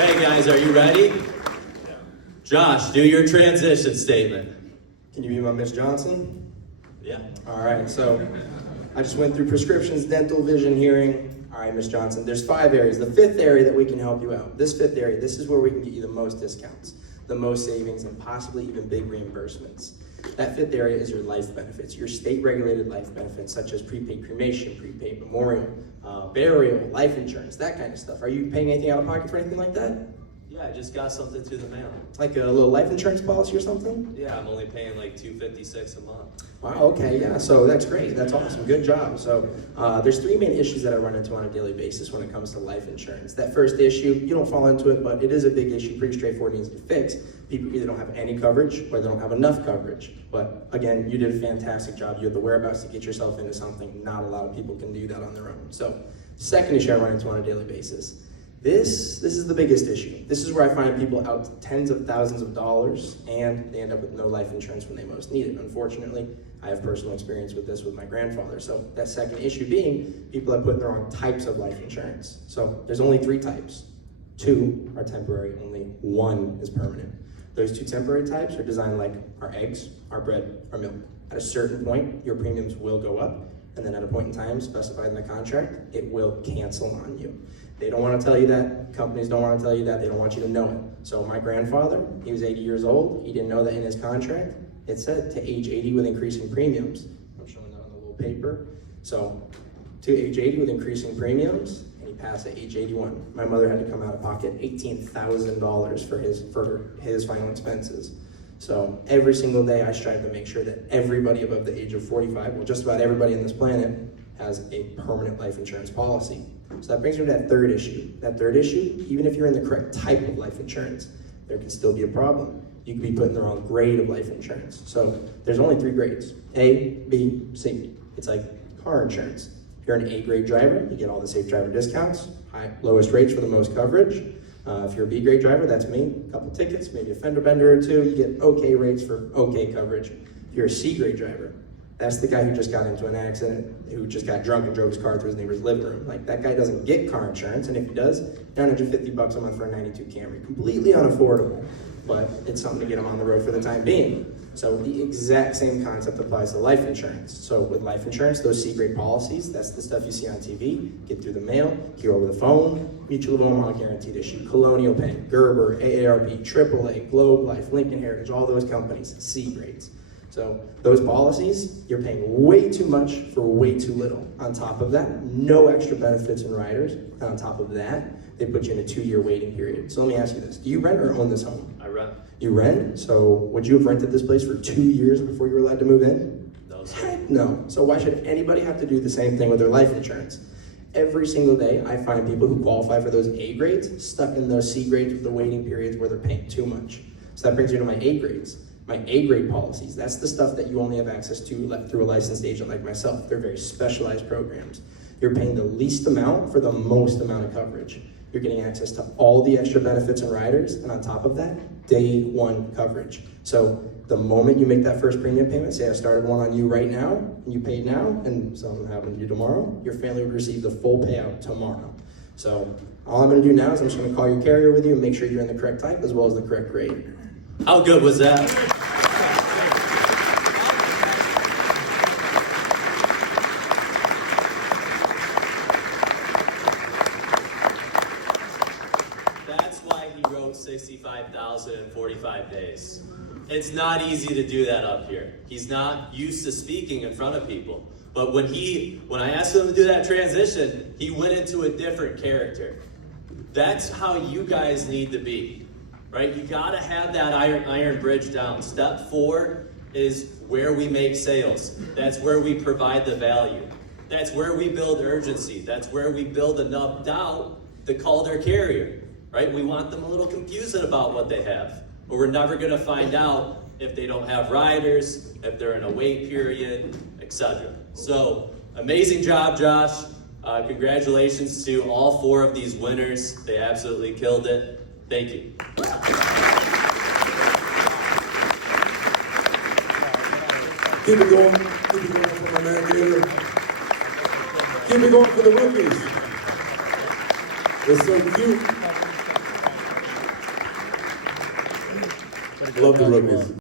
Okay, guys, are you ready? Josh, do your transition statement. Can you be my Miss Johnson? Yeah. All right, so I just went through prescriptions, dental, vision, hearing. All right, Miss Johnson, there's 5 areas. The 5th area that we can help you out. This 5th area, this is where we can get you the most discounts, the most savings, and possibly even big reimbursements. That 5th area is your life benefits, your state-regulated life benefits, such as prepaid cremation, prepaid memorial, burial, life insurance, that kind of stuff. Are you paying anything out of pocket for anything like that? Yeah, I just got something through the mail. Like a little life insurance policy or something? Yeah, I'm only paying like $256 a month. Wow, okay, yeah, so that's great. That's awesome. Good job. So there's 3 main issues that I run into on a daily basis when it comes to life insurance. That first issue, you don't fall into it, but it is a big issue, pretty straightforward, needs to be fixed. People either don't have any coverage or they don't have enough coverage. But again, you did a fantastic job. You had the whereabouts to get yourself into something. Not a lot of people can do that on their own. So second issue I run into on a daily basis. This is the biggest issue. This is where I find people out tens of thousands of dollars and they end up with no life insurance when they most need it. Unfortunately, I have personal experience with this with my grandfather. So that second issue being people that put in the wrong types of life insurance. So there's only 3 types. 2 are temporary, only 1 is permanent. Those 2 temporary types are designed like our eggs, our bread, our milk. At a certain point, your premiums will go up, and then at a point in time specified in the contract, it will cancel on you. They don't want to tell you that. Companies don't want to tell you that. They don't want you to know it. So my grandfather, he was 80 years old. He didn't know that in his contract. It said to age 80 with increasing premiums. I'm showing that on the little paper. So to age 80 with increasing premiums, and he passed at age 81. My mother had to come out of pocket $18,000 for his final expenses. So every single day I strive to make sure that everybody above the age of 45, well, just about everybody on this planet, has a permanent life insurance policy. So that brings me to that 3rd issue. That 3rd issue, even if you're in the correct type of life insurance, there can still be a problem. You could be put in the wrong grade of life insurance. So there's only 3 grades, A, B, C. It's like car insurance. If you're an A grade driver, you get all the safe driver discounts, lowest rates for the most coverage. If you're a B grade driver, that's me, a couple tickets, maybe a fender bender or 2, you get okay rates for okay coverage. If you're a C grade driver, that's the guy who just got into an accident, who just got drunk and drove his car through his neighbor's living room. Like, that guy doesn't get car insurance, and if he does, $950 a month for a 92 Camry. Completely unaffordable, but it's something to get him on the road for the time being. So the exact same concept applies to life insurance. So with life insurance, those C-grade policies, that's the stuff you see on TV, get through the mail, hear over the phone, Mutual of Omaha guaranteed issue, Colonial Penn, Gerber, AARP, AAA, Globe Life, Lincoln Heritage, all those companies, C-grades. So those policies, you're paying way too much for way too little. On top of that, no extra benefits and riders. And on top of that, they put you in a 2-year waiting period. So let me ask you this. Do you rent or own this home? I rent. You rent? So would you have rented this place for 2 years before you were allowed to move in? No, sir. Heck no. So why should anybody have to do the same thing with their life insurance? Every single day, I find people who qualify for those A grades stuck in those C grades with the waiting periods where they're paying too much. So that brings me to my A grades. My A grade policies, that's the stuff that you only have access to through a licensed agent like myself. They're very specialized programs. You're paying the least amount for the most amount of coverage. You're getting access to all the extra benefits and riders, and on top of that, day 1 coverage. So the moment you make that first premium payment, say I started one on you right now, and you paid now, and something happened to you tomorrow, your family would receive the full payout tomorrow. So all I'm gonna do now is I'm just gonna call your carrier with you and make sure you're in the correct type as well as the correct grade. How good was that? That's why he wrote 65,000 in 45 days. It's not easy to do that up here. He's not used to speaking in front of people. But when I asked him to do that transition, he went into a different character. That's how you guys need to be. Right? You gotta have that iron bridge down. Step 4 is where we make sales. That's where we provide the value. That's where we build urgency. That's where we build enough doubt to call their carrier. Right? We want them a little confused about what they have. But we're never gonna find out if they don't have riders, if they're in a wait period, etc. So, amazing job, Josh. Congratulations to all 4 of these winners. They absolutely killed it. Thank you. Keep it going for my man Taylor. Keep it going for the rookies. They're so cute. Love the rookies.